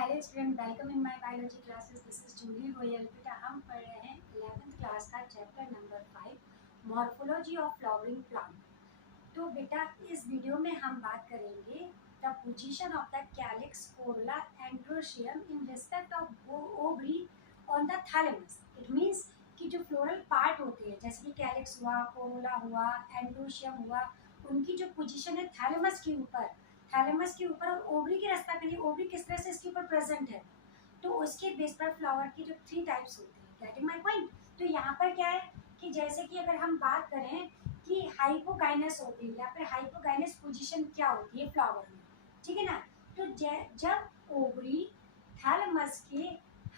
Hello student, welcome in my biology classes. This is Julie Goyal. बेटा हम पढ़ रहे हैं 11th क्लास का chapter number 5 morphology of flowering plant. तो बेटा इस वीडियो में हम बात करेंगे the position of the calyx, corolla, androecium in respect of ovary on the thalamus. It means कि जो फ्लोरल पार्ट होते हैं जैसे कि कैलिक्स हुआ, कोरोला हुआ, एंड्रोशियम हुआ, उनकी जो पोजीशन है थैलेमस के ऊपर, थैलेमस के ऊपर और ओवरी के रेस्पेक्ट में, ओवरी किस तरह से इसके ऊपर प्रेजेंट है, तो उसके बेस पर फ्लावर की जो 3 टाइप्स होते हैं। Getting my point? तो यहाँ पर क्या है कि जैसे कि अगर हम बात करें कि हाइपोगाइनस होती है या फिर हाइपोगाइनस पोजीशन क्या होती है फ्लावर में, ठीक है ना। तो जब ओवरी थैलेमस के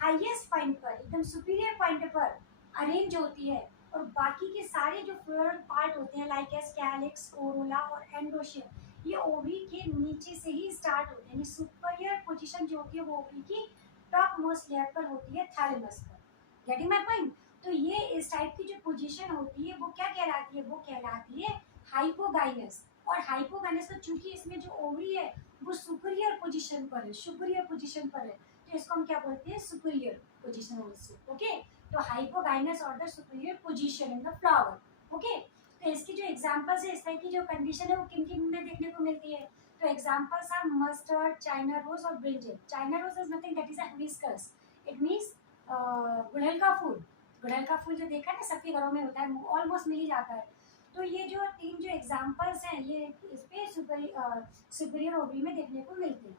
हाईएस्ट पॉइंट पर, एकदम सुपीरियर पॉइंट पर अरेंज होती है और बाकी के सारे जो फ्लोरल पार्ट होते हैं लाइक एस कैलिक्स, कोरोला और एंड्रोशियम, ये ओवरी के नीचे से ही स्टार्ट होते हैं। यानी सुपीरियर पोजीशन जो होती है वो ओवरी की टॉप मोस्ट लेयर पर होती है, थैलेमस पर। Getting my point? तो ये इस टाइप की जो पोजीशन होती है वो क्या कहलाती है? वो कहलाती है हाइपोगाइनस। और हाइपोगाइनस तो चूंकि इसमें जो ओवरी है वो सुपीरियर पोजीशन पर है, सुपीरियर पोजीशन पर है, तो इसको हम क्या बोलते हैं? Superior position also. ओके, तो हाइपोगाइनस और the superior position in the flower. Okay, तो इसकी जो एग्जांपल्स है, इस तरह की जो कंडीशन है वो किन किन में देखने को मिलती है? तो examples are mustard, China rose और brinjal. China rose is nothing that is a hibiscus. It means गुड़हल का फूल। गुड़हल का फूल जो देखा है ना सबके घरों में होता है, ऑलमोस्ट मिल ही जाता है। तो ये जो 3 जो एग्जांपल्स हैं ये इस पे सुपीरियर ओवरी में देखने को मिलते हैं।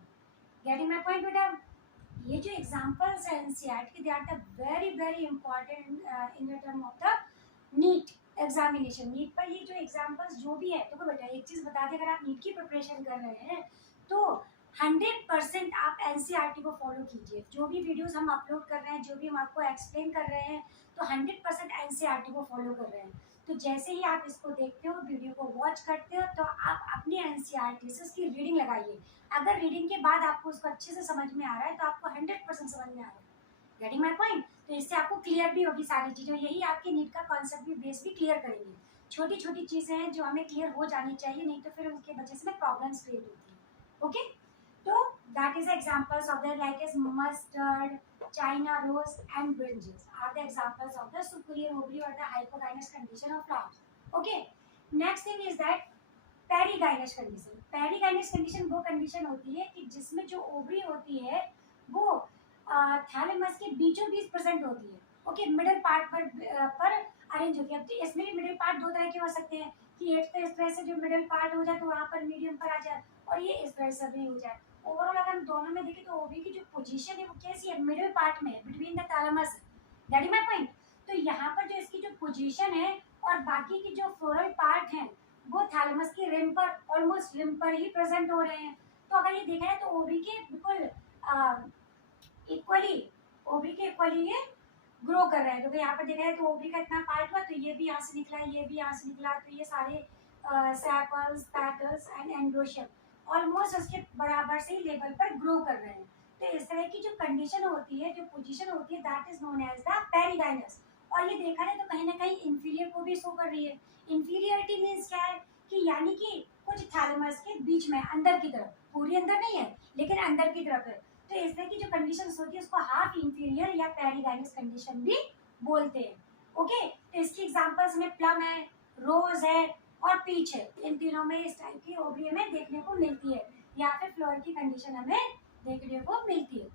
गेटिंग माय पॉइंट बेटा? ये जो एग्जांपल्स हैं NCERT, they are the very important in the term of the NEET examination. NEET पर ये जो एग्जांपल्स जो भी है, तो बेटा एक चीज बता दें, अगर आप नीट की प्रिपरेशन कर रहे हैं तो 100% आप एनसीईआरटी को फॉलो कीजिए। जो भी वीडियोस हम अपलोड कर रहे हैं, जो भी हम आपको एक्सप्लेन कर रहे हैं, तो 100% एनसीईआरटी को फॉलो कर रहे हैं। तो जैसे ही आप इसको देखते हो, वीडियो को वॉच करते हो, तो आप अपनी एनसीईआरटी से उसकी रीडिंग लगाइए। अगर रीडिंग के बाद आपको उसको अच्छे से समझ में आ रहा है तो आपको 100% समझ में आ रहा है। Getting my point? तो इससे आपको क्लियर भी होगी सारी चीजें। यही आपके नीट का कॉन्सेप्ट भी, बेस भी क्लियर करेंगे। छोटी छोटी चीजें हैं जो हमें क्लियर हो जानी चाहिए, नहीं तो फिर उसके वजह से प्रॉब्लम्स क्रिएट होती है। ओके, तो that is examples of the like as mustard, China rose and brinjals are the examples of the superior ovary और the hypogynous condition of flowers. Okay, next thing is that perigynous condition. Perigynous condition वो condition होती है कि जिसमें जो ovary होती है वो थैलेमस के बीचों बीच प्रेजेंट होती है। ओके, मिडिल पार्ट पर अरेंज होती है। अब तो इसमें भी मिडिल पार्ट 2 तरह के हो सकते हैं कि एक तो इस तरह से जो मिडिल पार्ट हो जाए तो वहाँ पर मीडियम पर आ जाए, और ये इस तरह से भी हो जाए। ओवरऑल अगर हम दोनों में देखें तो ओवरी की जो पोजीशन है वो कैसी है? मिडिल पार्ट में, between the thalamus. Getting my point? तो यहाँ पर जो इसकी जो पोजीशन है और बाकी की जो फ्लोरल पार्ट है वो थैलेमस की रिम पर, ऑलमोस्ट रिम पर ही प्रेजेंट हो रहे हैं। तो अगर ये देखा है तो ओवरी के बिल्कुल इक्वली, ओवरी के इक्वली ये ग्रो कर रहे हैं। तो यहाँ पर देखा है तो ओवरी का इतना पार्ट हुआ, तो ये भी यहाँ से निकला, ये भी यहाँ से निकला, तो ये सारे sepals, petals and androecium almost उसके बराबर से ही लेवल पर ग्रो कर रहे हैं। तो इस तरह की जो कंडीशन होती है, जो पोजीशन होती है, that is known as the perigynous. और ये देखा है तो कहीं ना कहीं इंफीरियर को भी शो कर रही है। इंफीरियरिटी मीन्स क्या है कि यानी कि कुछ थैलेमस के बीच में, अंदर की तरफ, पूरी अंदर नहीं है लेकिन अंदर की तरफ है। तो इस तरह की जो कंडीशंस होती है उसको हाफ इंफीरियर या पेरीगाइनस कंडीशन भी बोलते हैं। ओके, तो इसकी एग्जांपल्स में प्लम है, रोज है और पीच है। इन तीनों में इस टाइप की ओवरी हमें देखने को मिलती है, या फिर फ्लोर की कंडीशन हमें देखने को मिलती है।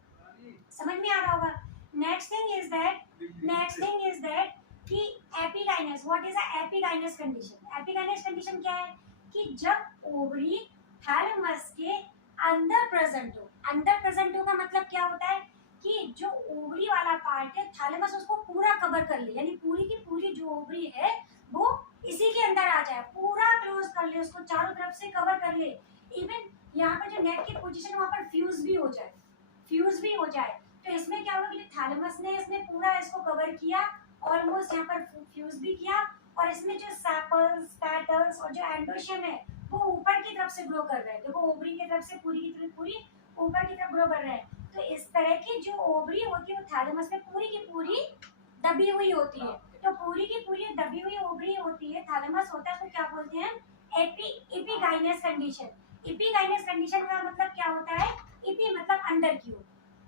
समझ में आ रहा होगा? नेक्स्ट थिंग इज दैट कि epigynous, what is a epigynous condition? Epigynous condition क्या है कि जब ओवरी थैलेमस के अंदर प्रेजेंट हो। अंदर प्रेजेंट हो का मतलब क्या होता है कि जो ओवरी वाला पार्ट है थैलेमस उसको पूरा कवर कर ले, यानी पूरी की पूरी जो ओवरी है वो इसी के अंदर आ जाए, पूरा क्लोज कर ले, उसको चारों तरफ से कवर कर ले। इवन यहाँ पर जो नेक की पोजीशन है वहाँ पर फ्यूज भी हो जाए, फ्यूज भी हो जाए। तो इसमें क्या होगा कि थैलेमस ने इसमें पूरा इसको कवर किया, ऑलमोस्ट यहाँ पर फ्यूज भी किया, और इसमें जो सेपल्स, पेटल्स और जो एंडोशियम है वो ऊपर की तरफ से ग्रो कर रहे हैं। देखो ओवरी की तरफ से पूरी की पूरी ऊपर की तरफ ग्रो कर रहे हैं। तो इस तरह की जो ओवरी होती है वो थैलेमस में पूरी की पूरी दबी हुई होती है। तो पूरी की पूरी दबी हुई ओवरी होती है, थैलेमस होता है, उसको क्या बोलते हैं? Epigynous condition. एपिगाइनस कंडीशन का मतलब क्या होता है? इपी मतलब अंदर की ओर,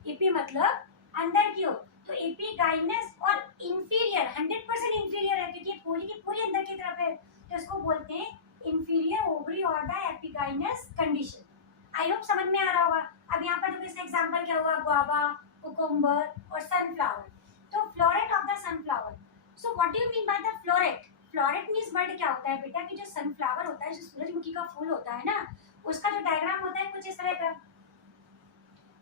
एपी मतलब अंदर की ओर, तो एपिगाइनस और इंफीरियर 100% इंफीरियर है क्योंकि पूरी की पूरी अंदर की तरफ है, तो इसको बोलते हैं इंफीरियर ओवरी और the epigynous condition. I hope समझ में आ रहा होगा। अब यहाँ पर देखो इसका एग्जांपल क्या होगा, गुआवा, कुकुम्बर और सनफ्लावर। तो floret of the sunflower, so what do you mean by the floret? Floret means word क्या होता है बेटा कि जो सनफ्लावर होता है, जो सूरजमुखी का फूल होता है ना, उसका जो डायग्राम होता है कुछ इस तरह का।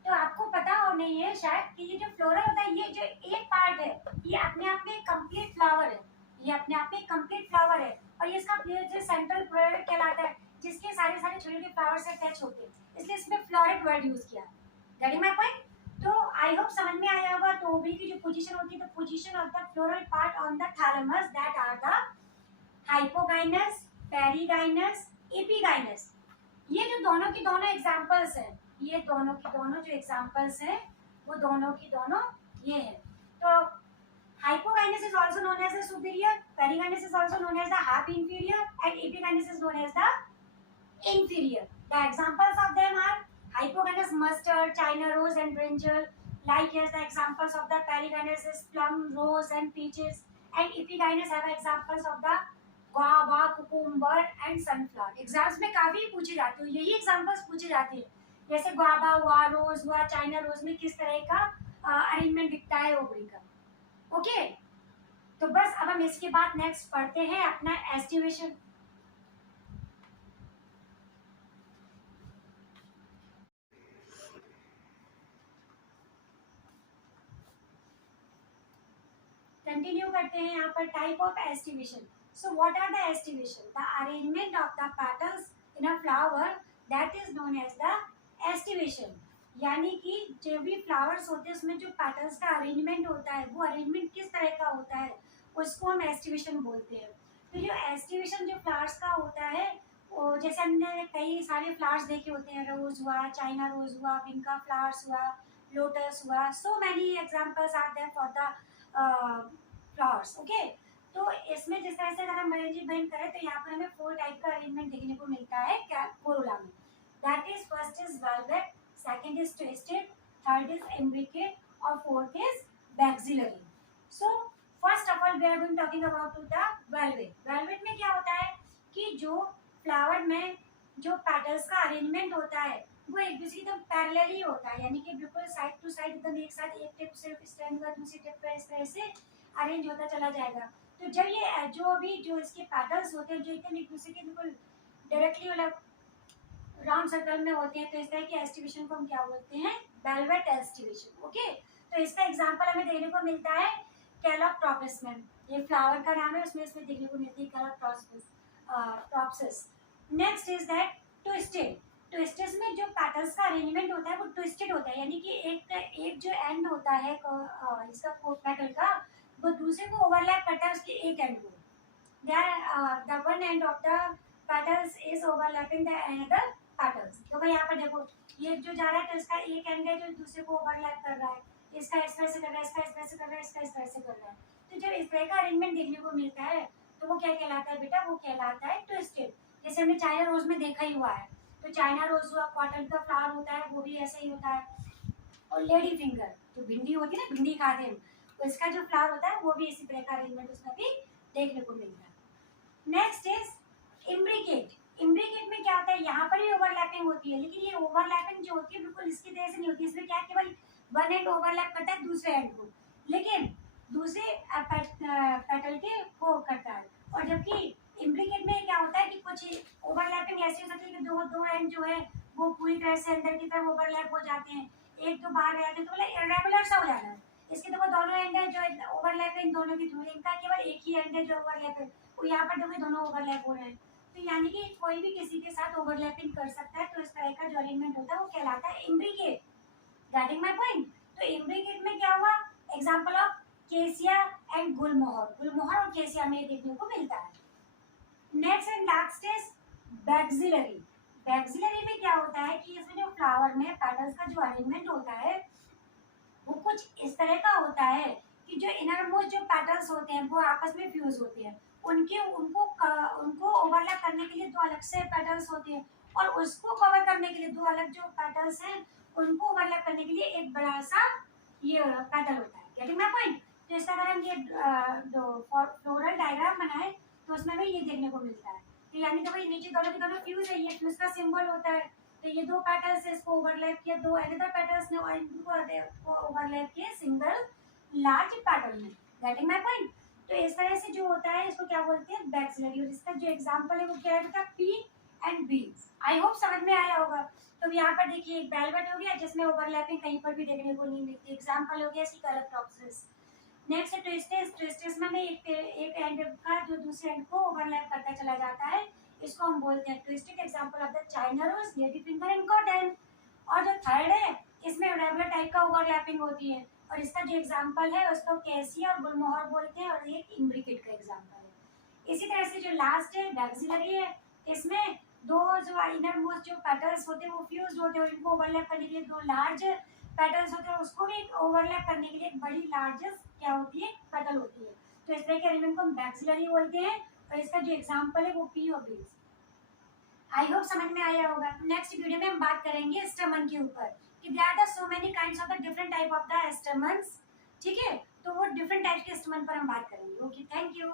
तो आपको पता हो नहीं है शायद कि ये जो फ्लोरल होता है, ये जो एक पार्ट है, ये अपने आप में एक कंप्लीट फ्लावर है, ये अपने आप में एक कंप्लीट फ्लावर है, और ये इसका जो सेंट्रल प्रोडक्ट कहलाता है, जिसके सारे सारे छोटे छोटे फ्लावर से अटैच होते हैं, इसलिए इसमें फ्लोरेट वर्ड यूज किया है। Getting my point? तो आई होप समझ में आया होगा। तो ओवरी की जो पोजीशन होती है, the position of the floral part on the thalamus that are the hypogynous, perigynous, epigynous. ये जो दोनों की दोनों एग्जांपल्स हैं, ये दोनों की दोनों जो एग्जांपल्स हैं, वो दोनों की दोनों ये है। तो hypogynous is also known as the superior, perigynous is also known as the half inferior, and epigynous is known as the inferior. The examples of them are hypogynous mustard, china rose and brinjal. Like as the examples of the perigynous is plum, rose and peaches, and epigynous have examples of the guava, cucumber and sunflower. Exams में काफी पूछे जाते हैं, यही examples पूछे जाते हैं, जैसे गुआवा हुआ, रोज हुआ, चाइना रोज में किस तरह का अरेंजमेंट दिखता है ओवरी का। ओके, तो बस अब हम इसके बाद नेक्स्ट पढ़ते हैं अपना एस्टिमेशन। कंटिन्यू करते हैं यहाँ पर type of aestivation. So what are the aestivation? The arrangement of the petals in a flower that is known as the aestivation. यानी कि जो भी फ्लावर्स होते हैं उसमें जो पेटल्स का अरेंजमेंट होता है, वो अरेंजमेंट किस तरह का होता है, उसको हम एस्टिमेशन बोलते हैं। तो जो एस्टिमेशन जो फ्लावर्स का होता है, वो जैसे हमने कई सारे फ्लावर्स देखे होते हैं, रोज हुआ, चाइना रोज हुआ, विंका फ्लावर्स हुआ, लोटस हुआ, so many examples are there for the flowers. Okay, तो इसमें जिस तरह से अगर हम अरेंजमेंट करें तो यहाँ पर हमें 4 टाइप का अरेंजमेंट देखने को मिलता है कोरोला में। That is first is valvate, second is twisted, third is imbricate और fourth is vexillary. So first of all we are going talking about the valvate. Valvate में क्या होता है कि जो फ्लावर में जो पेटल्स का अरेंजमेंट होता है वो एक दूसरे एकदम पैरेलल ही होता है, यानी कि बिल्कुल साइड टू साइड एकदम एक साथ, एक टिप सिर्फ स्टैंड हुआ, दूसरी टिप पर इस तरह से अरेंज होता चला जाएगा। तो जब ये जो भी जो इसके पैटल्स होते हैं जो एकदम एक दूसरे के बिल्कुल डायरेक्टली मतलब राउंड सर्कल में होते हैं, तो इस तरह की एस्टिमेशन को हम क्या बोलते हैं? Velvet estimation. ओके, तो इसका एग्जांपल हमें देखने को मिलता है कैलोप्ट्रोपिस में। ये फ्लावर का नाम है, उसमें इसमें देखने को मिलती है Calotropis. Next is that twisted. Twisted में जो पेटल्स का अरेंजमेंट होता है वो ट्विस्टेड होता है, यानी कि एक जो एंड होता है इसका पेटल का, वो दूसरे को ओवरलैप करता है उसके एक एंड को। The one end of the petals is overlapping the another petals. तो भाई यहाँ पर देखो, ये जो जा रहा है तो इसका एक एंड है जो दूसरे को ओवरलैप कर रहा है, इसका इस तरह से कर रहा है, इसका इस तरह से कर रहा है, इसका इस तरह से कर रहा है। तो जब इस तरह का अरेंजमेंट देखने को मिलता है तो वो क्या कहलाता है बेटा? वो कहलाता है ट्विस्टेड। जैसे हमने चाइना रोज में देखा ही हुआ है, तो चाइना रोज हुआ, कॉटन का फ्लावर होता है वो भी ऐसे ही होता है, और लेडी फिंगर जो भिंडी होती है ना, भिंडी खाते हैं, तो इसका जो फ्लावर होता है वो भी इसी तरह का अरेंजमेंट उसमें भी देखने को मिलता है। Next is imbricate. इम्ब्रिकेट में क्या होता है? यहाँ पर भी ओवरलैपिंग होती है, लेकिन ये ओवरलैपिंग जो होती है बिल्कुल इसकी तरह से नहीं होती। इसमें क्या केवल वन एंड ओवरलैप करता है दूसरे एंड को, लेकिन दूसरे पेटल के वो करता है। और जबकि इम्ब्रिकेट में क्या होता है कि कुछ ओवरलैपिंग ऐसी हो सकती है कि दो एंड जो है वो पूरी तरह से अंदर की तरफ ओवरलैप हो जाते हैं, एक तो बाहर रहते हैं, तो मतलब इरेगुलर सा हो जाता है। इसके देखो दोनों एंड है जो ओवरलैप है इन दोनों की थ्रू, इनका केवल एक ही एंड है जो ओवरलैप है, वो यहाँ पर देखो दोनों ओवरलैप हो रहे हैं। तो यानी कि कोई भी किसी के साथ ओवरलैपिंग कर सकता है, तो इस तरह का जो अरेंजमेंट होता है वो कहलाता है इम्ब्रिकेट। Getting my point? तो इम्ब्रिकेट में क्या हुआ? Example of cassia and gulmohar. Gulmohar और केसिया में देखने को मिलता है। Next and last is vexillary. Vexillary में क्या होता है कि इसमें जो फ्लावर में पेटल्स का जो अरेंजमेंट होता है वो कुछ इस तरह का होता है कि जो इनर मोस्ट जो पेटल्स होते हैं वो आपस में फ्यूज होते हैं, उनको ओवरलैप करने के लिए दो अलग से पेटल्स होते हैं, और उसको कवर करने के लिए दो अलग जो पेटल्स हैं उनको ओवरलैप करने के लिए एक बड़ा सा ये पेटल होता है। Getting my point? तो इस तरह हम ये फ्लोरल डायग्राम बनाए तो उसमें हमें ये देखने को मिलता है। तो यानी देखो ये नीचे दोनों के दोनों फ्यूज है, ये फ्यूज का सिंबल होता है। तो ये दो पेटल्स है, इसको ओवरलैप किया, दो अदर पेटल्स ने और इनको ओवरलैप किया सिंगल लार्ज पेटल में। Getting my point? तो इस तरह से जो होता है इसको क्या बोलते हैं, बैक्सिलरी। और इसका जो एग्जांपल है वो क्या है बेटा, P and B. I hope समझ में आया होगा। तो यहाँ पर देखिए एक वेलवेट हो गया जिसमें ओवरलैपिंग कहीं पर भी देखने को नहीं मिलती। एग्जांपल हो गया स्केलोप्टोप्सिस। नेक्स्ट ट्विस्टिस। ट्विस्टिस में एक एंड का जो दूसरे एंड को ओवरलैप करता चला जाता है, इसको हम बोलते हैं twisted. Example of the China rose, lady finger and cotton. और जो थर्ड है इसमें रेगुलर टाइप का ओवरलैपिंग होती है और इसका जो एग्जांपल है उसको कैसिया और गुलमोहर बोलते हैं और एक इम्ब्रिकेट का एग्जांपल है। इसी तरह से जो लास्ट है बैक्सिलरी है, इसमें दो जो इनर मोस्ट जो पेटल्स होते हैं वो फ्यूज होते हैं और इनको ओवरलैप करने के लिए दो लार्ज पेटल्स होते हैं, उसको भी ओवरलैप करने के लिए एक बड़ी लार्जेस्ट क्या होती है, पेटल होती है। तो इस तरह के एलिमेंट को हम बैक्सिलरी बोलते हैं और इसका जो एग्जांपल है वो पी और बी। आई होप समझ में आया होगा। नेक्स्ट वीडियो में हम बात करेंगे स्टमन के ऊपर कि there are so many kinds of the different type of the stamens. ठीक है, तो वो डिफरेंट टाइप के स्टमन पर हम बात करेंगे। Okay, thank you.